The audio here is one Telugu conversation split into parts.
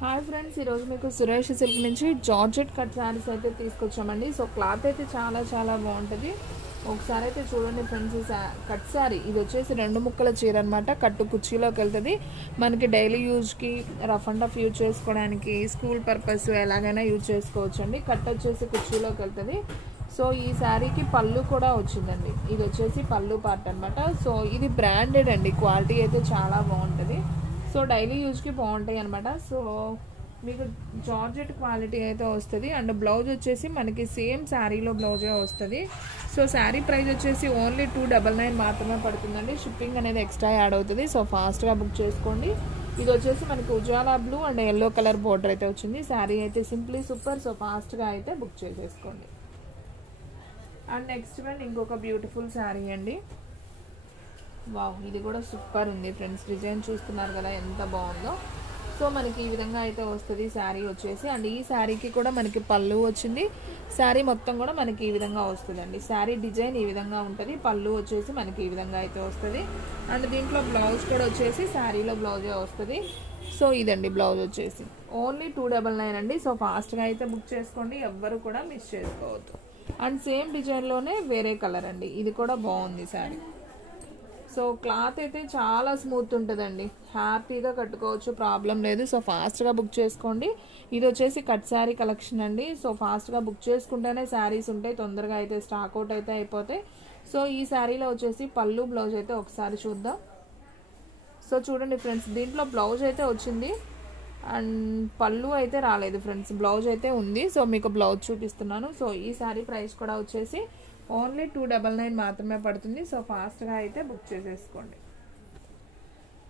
హాయ్ ఫ్రెండ్స్, ఈరోజు మీకు సురేష్ సిల్క్ నుంచి జార్జెట్ కట్ శారీస్ అయితే తీసుకొచ్చామండి. సో క్లాత్ అయితే చాలా చాలా బాగుంటుంది. ఒకసారి అయితే చూడండి ఫ్రెండ్స్, కట్ శారీ ఇది వచ్చేసి 2 ముక్కల చీర అనమాట. కట్టు కుర్చీలోకి వెళ్తుంది. మనకి డైలీ యూజ్కి రఫ్ అండ్ టఫ్ యూజ్ చేసుకోవడానికి, స్కూల్ పర్పస్ ఎలాగైనా యూజ్ చేసుకోవచ్చు అండి. కట్ వచ్చేసి కుర్చీలోకి వెళ్తుంది. సో ఈ శారీకి పళ్ళు కూడా వచ్చిందండి. ఇది వచ్చేసి పళ్ళు పార్ట్ అనమాట. సో ఇది బ్రాండెడ్ అండి, క్వాలిటీ అయితే చాలా బాగుంటుంది. సో డైలీ యూజ్కి బాగుంటాయి అనమాట. సో మీకు జార్జెట్ క్వాలిటీ అయితే వస్తుంది. అండ్ బ్లౌజ్ వచ్చేసి మనకి సేమ్ శారీలో బ్లౌజే వస్తుంది. సో శారీ ప్రైస్ వచ్చేసి ఓన్లీ 299 మాత్రమే పడుతుందండి. షిప్పింగ్ అనేది ఎక్స్ట్రా యాడ్ అవుతుంది. సో ఫాస్ట్గా బుక్ చేసుకోండి. ఇది వచ్చేసి మనకి Ujala blue and yellow colour border అయితే వచ్చింది. శారీ అయితే సింప్లీ సూపర్. సో ఫాస్ట్గా అయితే బుక్ చేసేసుకోండి. అండ్ నెక్స్ట్ వన్ ఇంకొక బ్యూటిఫుల్ శారీ అండి. వావ్, ఇది కూడా సూపర్ ఉంది ఫ్రెండ్స్. డిజైన్ చూస్తున్నారు కదా ఎంత బాగుందో. సో మనకి ఈ విధంగా అయితే వస్తుంది శారీ వచ్చేసి. అండ్ ఈ శారీకి కూడా మనకి పళ్ళు వచ్చింది. శారీ మొత్తం కూడా మనకి ఈ విధంగా వస్తుందండి. శారీ డిజైన్ ఈ విధంగా ఉంటుంది. పళ్ళు వచ్చేసి మనకి ఈ విధంగా అయితే వస్తుంది. అండ్ దీంట్లో బ్లౌజ్ కూడా వచ్చేసి శారీలో బ్లౌజే వస్తుంది. సో ఇదండి బ్లౌజ్ వచ్చేసి ఓన్లీ 299 అండి. సో ఫాస్ట్గా అయితే బుక్ చేసుకోండి, ఎవ్వరు కూడా మిస్ చేసుకోవద్దు. అండ్ సేమ్ డిజైన్లోనే వేరే కలర్ అండి. ఇది కూడా బాగుంది శారీ. సో క్లాత్ అయితే చాలా స్మూత్ ఉంటుందండి. హ్యాపీగా కట్టుకోవచ్చు, ప్రాబ్లం లేదు. సో ఫాస్ట్గా బుక్ చేసుకోండి. ఇది వచ్చేసి కట్ శారీ కలెక్షన్ అండి. సో ఫాస్ట్గా బుక్ చేసుకుంటేనే శారీస్ ఉంటాయి, తొందరగా అయితే స్టాక్ అవుట్ అయితే అయిపోతాయి. సో ఈ శారీలో వచ్చేసి పళ్ళు బ్లౌజ్ అయితే ఒకసారి చూద్దాం. సో చూడండి ఫ్రెండ్స్, దీంట్లో బ్లౌజ్ అయితే వచ్చింది అండ్ పళ్ళు అయితే రాలేదు ఫ్రెండ్స్. బ్లౌజ్ అయితే ఉంది. సో మీకు బ్లౌజ్ చూపిస్తున్నాను. సో ఈ శారీ ప్రైస్ కూడా వచ్చేసి ఓన్లీ 299 మాత్రమే పడుతుంది. సో ఫాస్ట్గా అయితే బుక్ చేసేసుకోండి.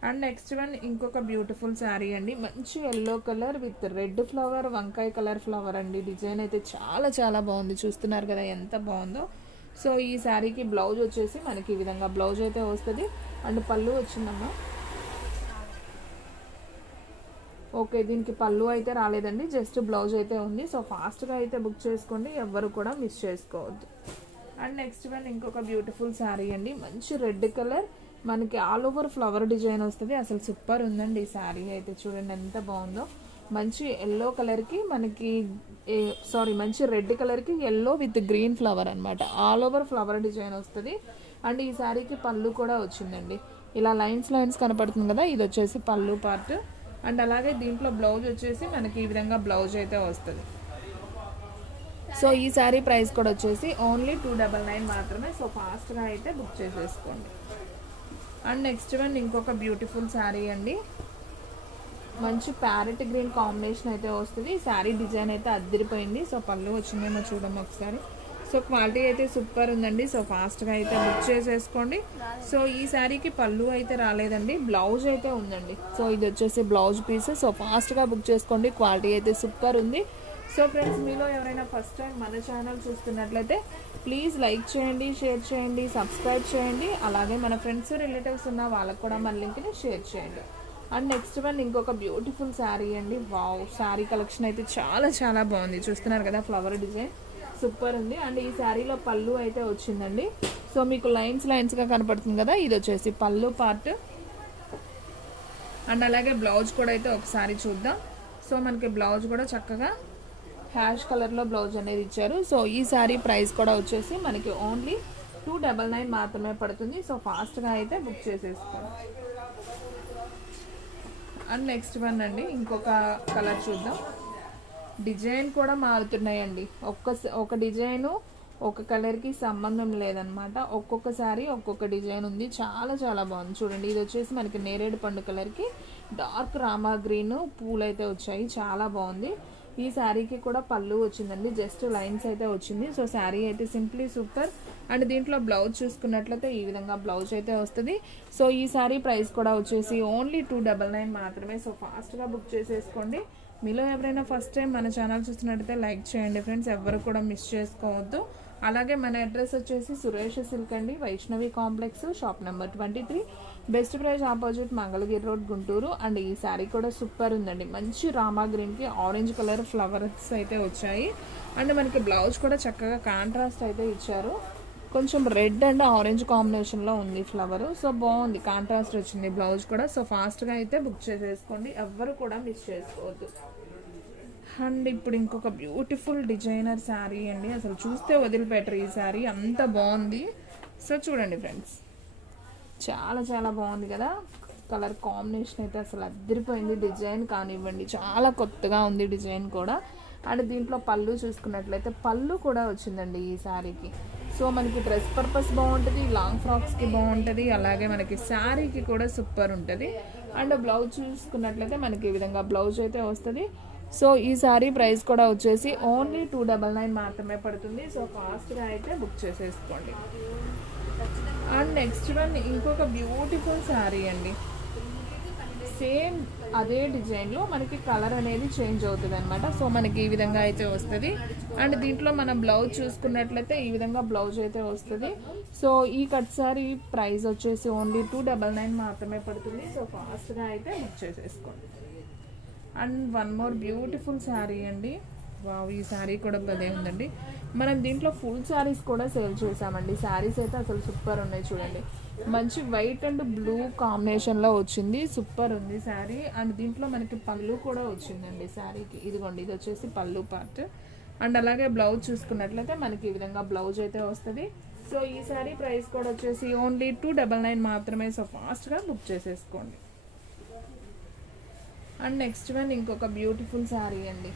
అండ్ నెక్స్ట్ వన్ ఇంకొక బ్యూటిఫుల్ శారీ అండి. మంచి yellow colour with red flower, వంకాయ కలర్ ఫ్లవర్ అండి. డిజైన్ అయితే చాలా చాలా బాగుంది. చూస్తున్నారు కదా ఎంత బాగుందో. సో ఈ శారీకి బ్లౌజ్ వచ్చేసి మనకి ఈ విధంగా బ్లౌజ్ అయితే వస్తుంది. అండ్ పళ్ళు వచ్చిందమ్మా. ఓకే, దీనికి పళ్ళు అయితే రాలేదండి, జస్ట్ బ్లౌజ్ అయితే ఉంది. సో ఫాస్ట్గా అయితే బుక్ చేసుకోండి, ఎవ్వరు కూడా మిస్ చేసుకోవద్దు. అండ్ నెక్స్ట్ వన్ ఇంకొక బ్యూటిఫుల్ శారీ అండి. మంచి రెడ్ కలర్, మనకి ఆల్ ఓవర్ ఫ్లవర్ డిజైన్ వస్తుంది. అసలు సూపర్ ఉందండి ఈ శారీ అయితే. చూడండి ఎంత బాగుందో. మంచి ఎల్లో కలర్కి మనకి మంచి రెడ్ కలర్కి ఎల్లో విత్ గ్రీన్ ఫ్లవర్ అనమాట. ఆల్ ఓవర్ ఫ్లవర్ డిజైన్ వస్తుంది. అండ్ ఈ శారీకి పళ్ళు కూడా వచ్చిందండి. ఇలా లైన్స్ లైన్స్ కనపడుతుంది కదా, ఇది వచ్చేసి పళ్ళు పార్ట్. అండ్ అలాగే దీంట్లో బ్లౌజ్ వచ్చేసి మనకి ఈ విధంగా బ్లౌజ్ అయితే వస్తుంది. సో ఈ శారీ ప్రైస్ కూడా వచ్చేసి ఓన్లీ 299 మాత్రమే. సో ఫాస్ట్గా అయితే బుక్ చేసేసుకోండి. అండ్ నెక్స్ట్ వన్ ఇంకొక బ్యూటిఫుల్ శారీ అండి. మంచి ప్యారెట్ గ్రీన్ కాంబినేషన్ అయితే వస్తుంది. శారీ డిజైన్ అయితే అద్దరిపోయింది. సో పళ్ళు వచ్చిందేమో చూడము ఒకసారి. సో క్వాలిటీ అయితే సూపర్ ఉందండి. సో ఫాస్ట్గా అయితే బుక్ చేసేసుకోండి. సో ఈ శారీకి పళ్ళు అయితే రాలేదండి, బ్లౌజ్ అయితే ఉందండి. సో ఇది వచ్చేసి బ్లౌజ్ పీస్. సో ఫాస్ట్గా బుక్ చేసుకోండి, క్వాలిటీ అయితే సూపర్ ఉంది. సో ఫ్రెండ్స్, మీలో ఎవరైనా ఫస్ట్ టైం మన ఛానల్ చూస్తున్నట్లయితే ప్లీజ్ లైక్ చేయండి, షేర్ చేయండి, సబ్స్క్రైబ్ చేయండి. అలాగే మన ఫ్రెండ్స్ రిలేటివ్స్ ఉన్న వాళ్ళకు కూడా మన లింక్ని షేర్ చేయండి. అండ్ నెక్స్ట్ వన్ ఇంకొక బ్యూటిఫుల్ శారీ అండి. వావ్, శారీ కలెక్షన్ అయితే చాలా చాలా బాగుంది. చూస్తున్నారు కదా ఫ్లవర్ డిజైన్ సూపర్ ఉంది. అండ్ ఈ శారీలో పళ్ళు అయితే వచ్చిందండి. సో మీకు లైన్స్ లైన్స్గా కనపడుతుంది కదా, ఇది వచ్చేసి పళ్ళు పార్ట్. అండ్ అలాగే బ్లౌజ్ కూడా అయితే ఒకసారి చూద్దాం. సో మనకి బ్లౌజ్ కూడా చక్కగా హ్యాష్ కలర్లో బ్లౌజ్ అనేది ఇచ్చారు. సో ఈ శారీ ప్రైస్ కూడా వచ్చేసి మనకి ఓన్లీ 299 మాత్రమే పడుతుంది. సో ఫాస్ట్గా అయితే బుక్ చేసేసుకోండి. అండ్ నెక్స్ట్ వన్ అండి ఇంకొక కలర్ చూద్దాం. డిజైన్ కూడా మారుతున్నాయండి. ఒక డిజైను ఒక కలర్కి సంబంధం లేదనమాట. ఒక్కొక్క శారీ ఒక్కొక్క డిజైన్ ఉంది. చాలా చాలా బాగుంది. చూడండి, ఇది వచ్చేసి మనకి నేరేడు పండు కలర్కి డార్క్ రామా గ్రీన్ పూలు అయితే వచ్చాయి. చాలా బాగుంది. ఈ శారీకి కూడా పళ్ళు వచ్చిందండి, జస్ట్ లైన్స్ అయితే వచ్చింది. సో శారీ అయితే సింప్లీ సూపర్. అండ్ దీంట్లో బ్లౌజ్ చూసుకున్నట్లయితే ఈ విధంగా బ్లౌజ్ అయితే వస్తుంది. సో ఈ శారీ ప్రైస్ కూడా వచ్చేసి ఓన్లీ 299 మాత్రమే. సో ఫాస్ట్గా బుక్ చేసేసుకోండి. మీలో ఎవరైనా ఫస్ట్ టైం మన ఛానల్ చూస్తున్నట్టయితే లైక్ చేయండి ఫ్రెండ్స్, ఎవరు కూడా మిస్ చేసుకోవద్దు. అలాగే మన అడ్రస్ వచ్చేసి సురేష్ సిల్క్ అండి, Vaishnavi complex, shop number 23, best price opposite Mangalagiri road, Guntur. And ఈ శారీ కూడా సూపర్ ఉందండి. మంచి రామా గ్రీన్కి ఆరెంజ్ కలర్ ఫ్లవర్స్ అయితే వచ్చాయి. అండ్ మనకి బ్లౌజ్ కూడా చక్కగా కాంట్రాస్ట్ అయితే ఇచ్చారు. కొంచెం రెడ్ అండ్ ఆరెంజ్ కాంబినేషన్లో ఉంది ఫ్లవర్. సో బాగుంది, కాంట్రాస్ట్ వచ్చింది బ్లౌజ్ కూడా. సో ఫాస్ట్గా అయితే బుక్ చేసేసుకోండి, ఎవ్వరు కూడా మిస్ చేసుకోవద్దు. అండ్ ఇప్పుడు ఇంకొక బ్యూటిఫుల్ డిజైనర్ శారీ అండి, అసలు చూస్తే వదిలిపెట్టరు ఈ శారీ, అంత బాగుంది. సో చూడండి ఫ్రెండ్స్, చాలా చాలా బాగుంది కదా. కలర్ కాంబినేషన్ అయితే అసలు అద్దరిపోయింది. డిజైన్ కానివ్వండి చాలా కొత్తగా ఉంది డిజైన్ కూడా. అండ్ దీంట్లో పళ్ళు చూసుకున్నట్లయితే పళ్ళు కూడా వచ్చిందండి ఈ శారీకి. సో మనకి డ్రెస్ పర్పస్ బాగుంటుంది, లాంగ్ ఫ్రాక్స్కి బాగుంటుంది, అలాగే మనకి శారీకి కూడా సూపర్ ఉంటుంది. అండ్ బ్లౌజ్ చూసుకున్నట్లయితే మనకి ఈ విధంగా బ్లౌజ్ అయితే వస్తుంది. సో ఈ శారీ ప్రైస్ కూడా వచ్చేసి ఓన్లీ 299 మాత్రమే పడుతుంది. సో ఫాస్ట్గా అయితే బుక్ చేసేసుకోండి. అండ్ నెక్స్ట్ వన్ ఇంకొక బ్యూటిఫుల్ శారీ అండి, సేమ్ అదే డిజైన్లో మనకి కలర్ అనేది చేంజ్ అవుతుంది అనమాట. సో మనకి ఈ విధంగా అయితే వస్తుంది. అండ్ దీంట్లో మనం బ్లౌజ్ చూసుకున్నట్లయితే ఈ విధంగా బ్లౌజ్ అయితే వస్తుంది. సో ఈ కట్ సారీ ప్రైస్ వచ్చేసి ఓన్లీ 299 మాత్రమే పడుతుంది. సో ఫాస్ట్గా అయితే బుక్ చేసేసుకోండి. And one more beautiful sari అండి, వావ్ ఈ శారీ కూడా భలే ఉందండి. మనం దీంట్లో ఫుల్ శారీస్ కూడా సేల్ చేసామండి. శారీస్ అయితే అసలు సూపర్ ఉన్నాయి చూడండి, మంచి వైట్ అండ్ బ్లూ కాంబినేషన్లో వచ్చింది, సూపర్ ఉంది శారీ. అండ్ దీంట్లో మనకి పళ్ళు కూడా వచ్చిందండి శారీకి, ఇదిగోండి ఇది వచ్చేసి పళ్ళు పార్ట్. అండ్ అలాగే బ్లౌజ్ చూసుకున్నట్లయితే మనకి ఈ విధంగా బ్లౌజ్ అయితే వస్తుంది. సో ఈ శారీ ప్రైస్ కూడా వచ్చేసి ఓన్లీ 299 మాత్రమే. సో ఫాస్ట్గా బుక్ చేసేసుకోండి. అండ్ నెక్స్ట్ వన్ ఇంకొక బ్యూటిఫుల్ శారీ అండి,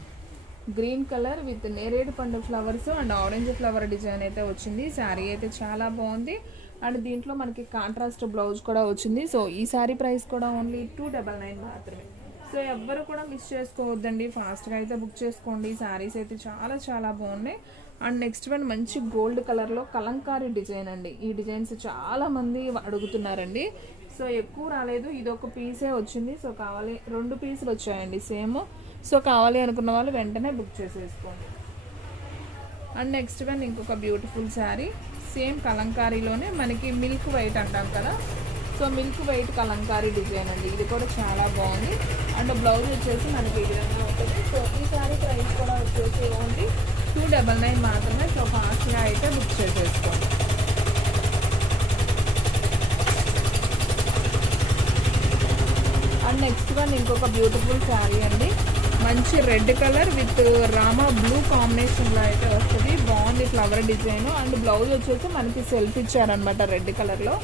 గ్రీన్ కలర్ విత్ నేరేడు పండు flowers and orange flower design అయితే వచ్చింది. శారీ అయితే చాలా బాగుంది. అండ్ దీంట్లో మనకి కాంట్రాస్ట్ బ్లౌజ్ కూడా వచ్చింది. సో ఈ శారీ ప్రైస్ కూడా ఓన్లీ 299 మాత్రమే. సో ఎవ్వరు కూడా మిస్ చేసుకోవద్దండి, ఫాస్ట్గా అయితే బుక్ చేసుకోండి. శారీస్ అయితే చాలా చాలా బాగున్నాయి. అండ్ నెక్స్ట్ వన్ మంచి గోల్డ్ కలర్లో కలంకారీ డిజైన్ అండి. ఈ డిజైన్స్ చాలామంది అడుగుతున్నారండి. సో ఎక్కువ రాలేదు, ఇది ఒక పీసే వచ్చింది. సో కావాలి 2 పీసులు వచ్చాయండి సేమ్. సో కావాలి అనుకున్న వాళ్ళు వెంటనే బుక్ చేసేసుకోండి. అండ్ నెక్స్ట్ వన్ ఇంకొక బ్యూటిఫుల్ శారీ, సేమ్ కలంకారీలోనే మనకి మిల్క్ వైట్ అంటాం కదా. So milk white Kalamkari design అండి, ఇది కూడా చాలా బాగుంది. అండ్ బ్లౌజ్ వచ్చేసి మనకి ఈ విధంగా ఉంటుంది. సో ఈ శారీ ప్రైస్ కూడా వచ్చేసి ఓన్లీ 299 మాత్రమే. సో ఫాస్ట్గా అయితే బుక్ చేసేసుకోండి. అండ్ నెక్స్ట్ వన్ ఇంకొక బ్యూటిఫుల్ శారీ అండి, మంచి red colour with Rama blue కాంబినేషన్లో అయితే వస్తుంది. బాగుంది ఫ్లవర్ డిజైన్. అండ్ బ్లౌజ్ వచ్చేసి మనకి సెల్ఫ్ ఇచ్చారనమాట రెడ్ కలర్లో.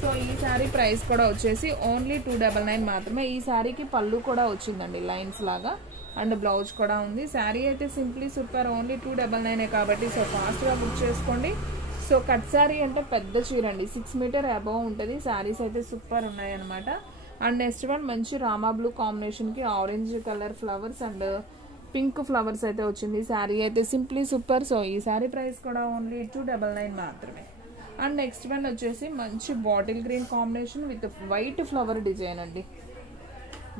సో ఈ శారీ ప్రైస్ కూడా వచ్చేసి ఓన్లీ 299 మాత్రమే. ఈ శారీకి పళ్ళు కూడా వచ్చిందండి లైన్స్ లాగా, అండ్ బ్లౌజ్ కూడా ఉంది. శారీ అయితే సింప్లీ సూపర్, ఓన్లీ 299 కాబట్టి. సో ఫాస్ట్గా బుక్ చేసుకోండి. సో కట్ శారీ అంటే పెద్ద చీర అండి, 6 మీటర్ అబవ్ ఉంటుంది. శారీస్ అయితే సూపర్ ఉన్నాయి అనమాట. అండ్ నెక్స్ట్ వన్ మంచి రామా బ్లూ కాంబినేషన్కి orange colour flowers and pink flowers అయితే వచ్చింది. శారీ అయితే సింప్లీ సూపర్. సో ఈ శారీ ప్రైస్ కూడా ఓన్లీ 299 మాత్రమే. అండ్ నెక్స్ట్ వన్ వచ్చేసి మంచి bottle green combination with white flower design అండి,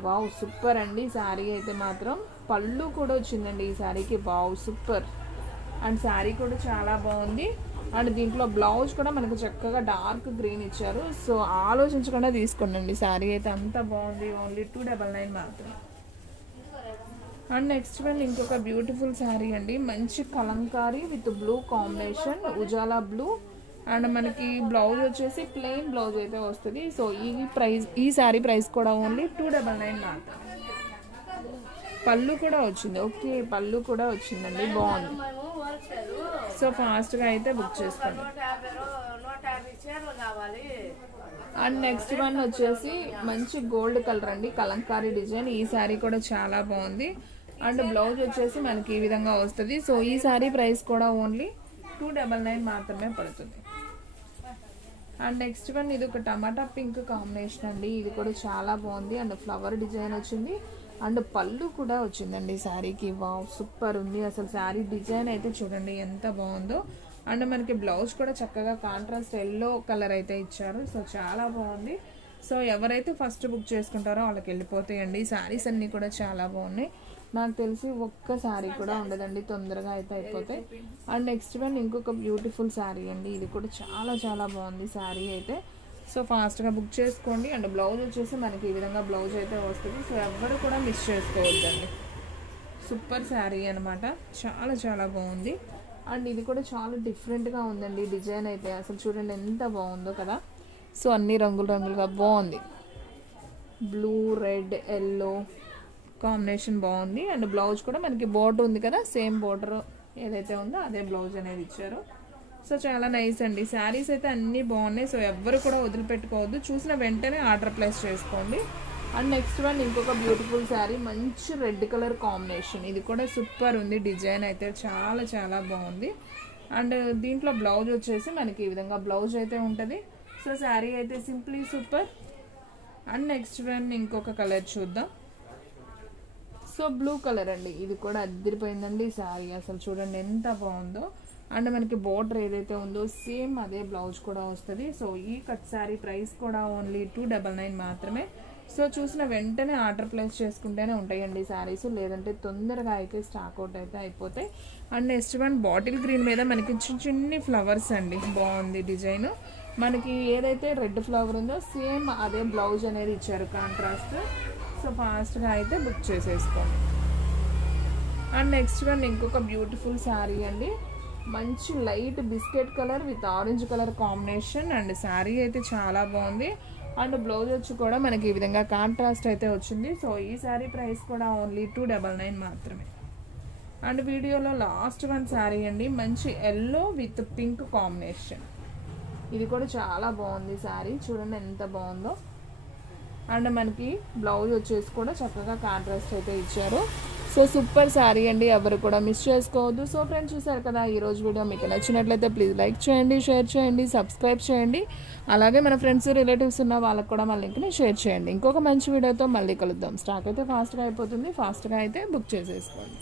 వావ్ సూపర్ అండి. శారీ అయితే మాత్రం పళ్ళు కూడా వచ్చిందండి ఈ శారీకి, వావ్ సూపర్. అండ్ శారీ కూడా చాలా బాగుంది. అండ్ దీంట్లో బ్లౌజ్ కూడా మనకు చక్కగా డార్క్ గ్రీన్ ఇచ్చారు. సో ఆలోచించకుండా తీసుకోండి, శారీ అయితే అంత బాగుంది, ఓన్లీ 299 మాత్రమే. అండ్ నెక్స్ట్ వన్ ఇంకొక బ్యూటిఫుల్ శారీ అండి, మంచి Kalamkari with blue combination, Ujala blue. And మనకి బ్లౌజ్ వచ్చేసి ప్లెయిన్ బ్లౌజ్ అయితే వస్తుంది. సో ఈ శారీ ప్రైస్ కూడా ఓన్లీ 299 మాత్రమే. పళ్ళు కూడా వచ్చింది, ఓకే పళ్ళు కూడా వచ్చిందండి, బాగుంది. సో ఫాస్ట్గా అయితే బుక్ చేసుకోండి. అండ్ నెక్స్ట్ వన్ వచ్చేసి మంచి గోల్డ్ కలర్ అండి, కలంకారీ డిజైన్. ఈ శారీ కూడా చాలా బాగుంది. అండ్ బ్లౌజ్ వచ్చేసి మనకి ఈ విధంగా వస్తుంది. సో ఈ శారీ ప్రైస్ కూడా ఓన్లీ 299 మాత్రమే పడుతుంది. అండ్ నెక్స్ట్ వన్ ఇది ఒక టమాటా పింక్ కాంబినేషన్ అండి, ఇది కూడా చాలా బాగుంది. అండ్ ఫ్లవర్ డిజైన్ వచ్చింది. అండ్ పళ్ళు కూడా వచ్చిందండి శారీకి, వావ్ సూపర్ ఉంది. అసలు శారీ డిజైన్ అయితే చూడండి ఎంత బాగుందో. అండ్ మనకి బ్లౌజ్ కూడా చక్కగా కాంట్రాస్ట్ ఎల్లో కలర్ అయితే ఇచ్చారు. సో చాలా బాగుంది. సో ఎవరైతే ఫస్ట్ బుక్ చేసుకుంటారో వాళ్ళకి వెళ్ళిపోతాయండి. శారీస్ అన్నీ కూడా చాలా బాగున్నాయి. నాకు తెలిసి ఒక్క శారీ కూడా ఉండదండి, తొందరగా అయితే అయిపోతాయి. అండ్ నెక్స్ట్ వన్ ఇంకొక బ్యూటిఫుల్ శారీ అండి, ఇది కూడా చాలా చాలా బాగుంది శారీ అయితే. సో ఫాస్ట్గా బుక్ చేసుకోండి. అండ్ బ్లౌజ్ వచ్చేసి మనకి ఈ విధంగా బ్లౌజ్ అయితే వస్తుంది. సో ఎవ్వరు కూడా మిస్ చేసుకోవద్దండి, సూపర్ శారీ అనమాట, చాలా చాలా బాగుంది. అండ్ ఇది కూడా చాలా డిఫరెంట్గా ఉందండి డిజైన్ అయితే. అసలు చూడండి ఎంత బాగుందో కదా. సో అన్ని రంగులుగా బాగుంది. బ్లూ, రెడ్, ఎల్లో కాంబినేషన్ బాగుంది. అండ్ బ్లౌజ్ కూడా మనకి బోర్డర్ ఉంది కదా, సేమ్ బోర్డర్ ఏదైతే ఉందో అదే బ్లౌజ్ అనేది ఇచ్చారు. సో చాలా నైస్ అండి. శారీస్ అయితే అన్నీ బాగున్నాయి. సో ఎవ్వరు కూడా వదిలిపెట్టుకోవద్దు, చూసిన వెంటనే ఆర్డర్ ప్లేస్ చేసుకోండి. అండ్ నెక్స్ట్ వన్ ఇంకొక బ్యూటిఫుల్ శారీ, మంచి రెడ్ కలర్ కాంబినేషన్. ఇది కూడా సూపర్ ఉంది. డిజైన్ అయితే చాలా బాగుంది. అండ్ దీంట్లో బ్లౌజ్ వచ్చేసి మనకి ఈ విధంగా బ్లౌజ్ అయితే ఉంటుంది. సో శారీ అయితే simply super. And next one ఇంకొక కలర్ చూద్దాం. సో బ్లూ కలర్ అండి, ఇది కూడా అద్దరిపోయిందండి శారీ. అసలు చూడండి ఎంత బాగుందో. అండ్ మనకి బోర్డర్ ఏదైతే ఉందో సేమ్ అదే బ్లౌజ్ కూడా వస్తుంది. సో ఈ కట్ శారీ ప్రైస్ కూడా ఓన్లీ 299 మాత్రమే. సో చూసిన వెంటనే ఆర్డర్ ప్లేస్ చేసుకుంటేనే ఉంటాయండి శారీస్, లేదంటే తొందరగా అయితే స్టాక్ అవుట్ అయితే అయిపోతాయి. And next one bottle green మీద మనకి చిన్ని ఫ్లవర్స్ అండి, బాగుంది డిజైన్. మనకి ఏదైతే రెడ్ ఫ్లవర్ ఉందో సేమ్ అదే బ్లౌజ్ అనేది ఇచ్చారు కాంట్రాస్ట్. సో ఫాస్ట్గా అయితే బుక్ చేసేసుకోండి. అండ్ నెక్స్ట్ వన్ ఇంకొక బ్యూటిఫుల్ శారీ అండి, మంచి light biscuit colour with orange colour combination. And sari అయితే చాలా బాగుంది. అండ్ బ్లౌజ్ వచ్చి కూడా మనకి ఈ విధంగా కాంట్రాస్ట్ అయితే వచ్చింది. సో ఈ శారీ ప్రైస్ కూడా ఓన్లీ 299 మాత్రమే. అండ్ వీడియోలో లాస్ట్ వన్ శారీ అండి, మంచి ఎల్లో విత్ పింక్ కాంబినేషన్. ఇది కూడా చాలా బాగుంది శారీ, చూడండి ఎంత బాగుందో. అండ్ మనకి బ్లౌజ్ వచ్చేసి కూడా చక్కగా కాంట్రాస్ట్ అయితే ఇచ్చారు. సో సూపర్ శారీ అండి, ఎవరు కూడా మిస్ చేసుకోవద్దు. సో ఫ్రెండ్స్ చూసారు కదా ఈరోజు వీడియో, మీకు నచ్చినట్లయితే ప్లీజ్ లైక్ చేయండి, షేర్ చేయండి, సబ్స్క్రైబ్ చేయండి. అలాగే మన ఫ్రెండ్స్ రిలేటివ్స్ ఉన్న వాళ్ళకి కూడా మన లింక్ని షేర్ చేయండి. ఇంకొక మంచి వీడియోతో మళ్ళీ కలుద్దాం. స్టాక్ అయితే ఫాస్ట్గా అయిపోతుంది, ఫాస్ట్గా అయితే బుక్ చేసేసుకోండి.